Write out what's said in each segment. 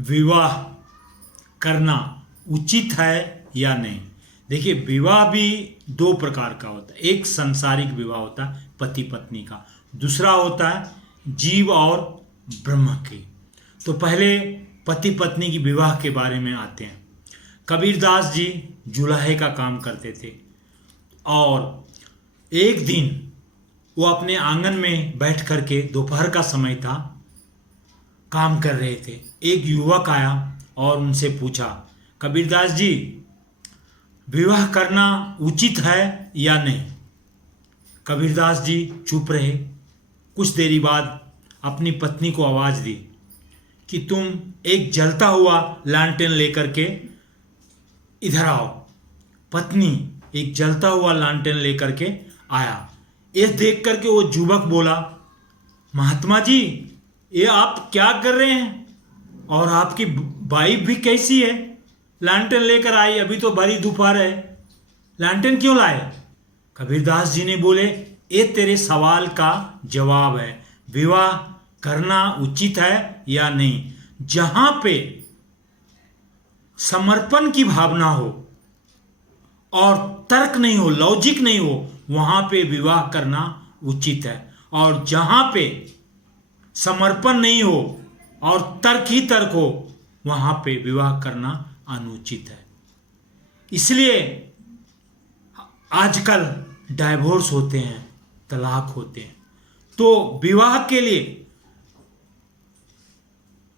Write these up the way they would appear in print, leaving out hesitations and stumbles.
विवाह करना उचित है या नहीं। देखिए, विवाह भी दो प्रकार का होता है। एक सांसारिक विवाह होता है पति पत्नी का, दूसरा होता है जीव और ब्रह्म की। तो पहले पति पत्नी की विवाह के बारे में आते हैं। कबीरदास जी जुलाहे का काम करते थे और एक दिन वो अपने आंगन में बैठ करके, दोपहर का समय था, काम कर रहे थे। एक युवक आया और उनसे पूछा, कबीरदास जी, विवाह करना उचित है या नहीं। कबीरदास जी चुप रहे। कुछ देरी बाद अपनी पत्नी को आवाज दी कि तुम एक जलता हुआ लालटेन लेकर के इधर आओ। पत्नी एक जलता हुआ लालटेन लेकर के आया। ये देख करके वो युवक बोला, महात्मा जी, ये आप क्या कर रहे हैं? और आपकी वाइफ भी कैसी है? लालटेन लेकर आई, अभी तो भरी दोपहर है, लालटेन क्यों लाए? कबीरदास जी ने बोले, ये तेरे सवाल का जवाब है। विवाह करना उचित है या नहीं। जहां पे समर्पण की भावना हो और तर्क नहीं हो, लॉजिक नहीं हो, वहां पे विवाह करना उचित है। और जहां पे समर्पण नहीं हो और तर्क ही तर्क हो, वहां पे विवाह करना अनुचित है। इसलिए आजकल डाइवोर्स होते हैं, तलाक होते हैं। तो विवाह के लिए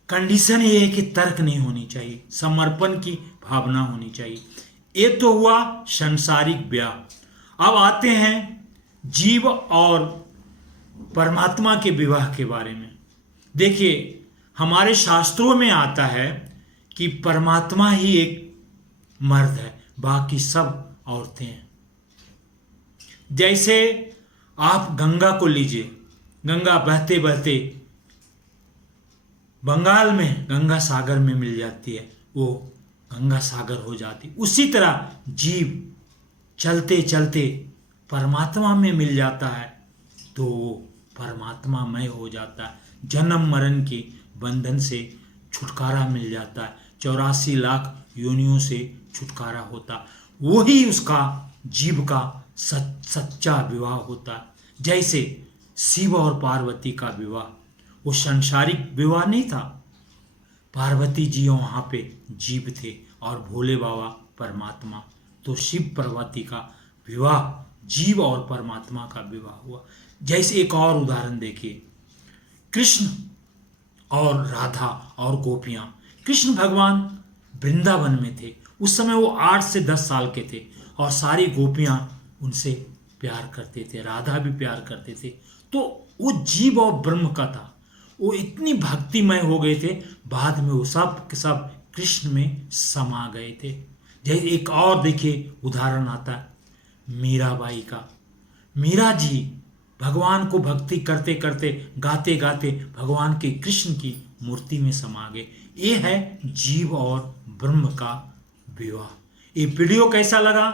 कंडीशन ये है कि तर्क नहीं होनी चाहिए, समर्पण की भावना होनी चाहिए। ये तो हुआ सांसारिक विवाह। अब आते हैं जीव और परमात्मा के विवाह के बारे में। देखिए, हमारे शास्त्रों में आता है कि परमात्मा ही एक मर्द है, बाकी सब औरतें हैं। जैसे आप गंगा को लीजिए, गंगा बहते बहते बंगाल में गंगा सागर में मिल जाती है, वो गंगा सागर हो जाती। उसी तरह जीव चलते चलते परमात्मा में मिल जाता है तो वो परमात्मामय हो जाता है। जन्म मरण के बंधन से छुटकारा मिल जाता है, 84 लाख योनियों से छुटकारा होता। वही उसका जीव का सच्चा विवाह होता है। जैसे शिव और पार्वती का विवाह, वो सांसारिक विवाह नहीं था। पार्वती जी वहाँ पे जीव थे और भोले बाबा परमात्मा। तो शिव पार्वती का विवाह जीव और परमात्मा का विवाह हुआ। जैसे एक और उदाहरण देखिए, कृष्ण और राधा और गोपियां। कृष्ण भगवान वृंदावन में थे। उस समय वो 8 से 10 साल के थे और सारी गोपियां उनसे प्यार करते थे, राधा भी प्यार करते थे। तो वो जीव और ब्रह्म का था। वो इतनी भक्तिमय हो गए थे, बाद में वो सब के सब कृष्ण में समा गए थे। जैसे एक और देखिए उदाहरण आता है मीराबाई का। मीरा जी भगवान को भक्ति करते करते, गाते गाते भगवान के कृष्ण की मूर्ति में समा गए। ये है जीव और ब्रह्म का विवाह। ये वीडियो कैसा लगा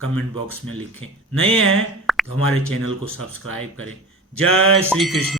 कमेंट बॉक्स में लिखें। नए हैं तो हमारे चैनल को सब्सक्राइब करें। जय श्री कृष्ण।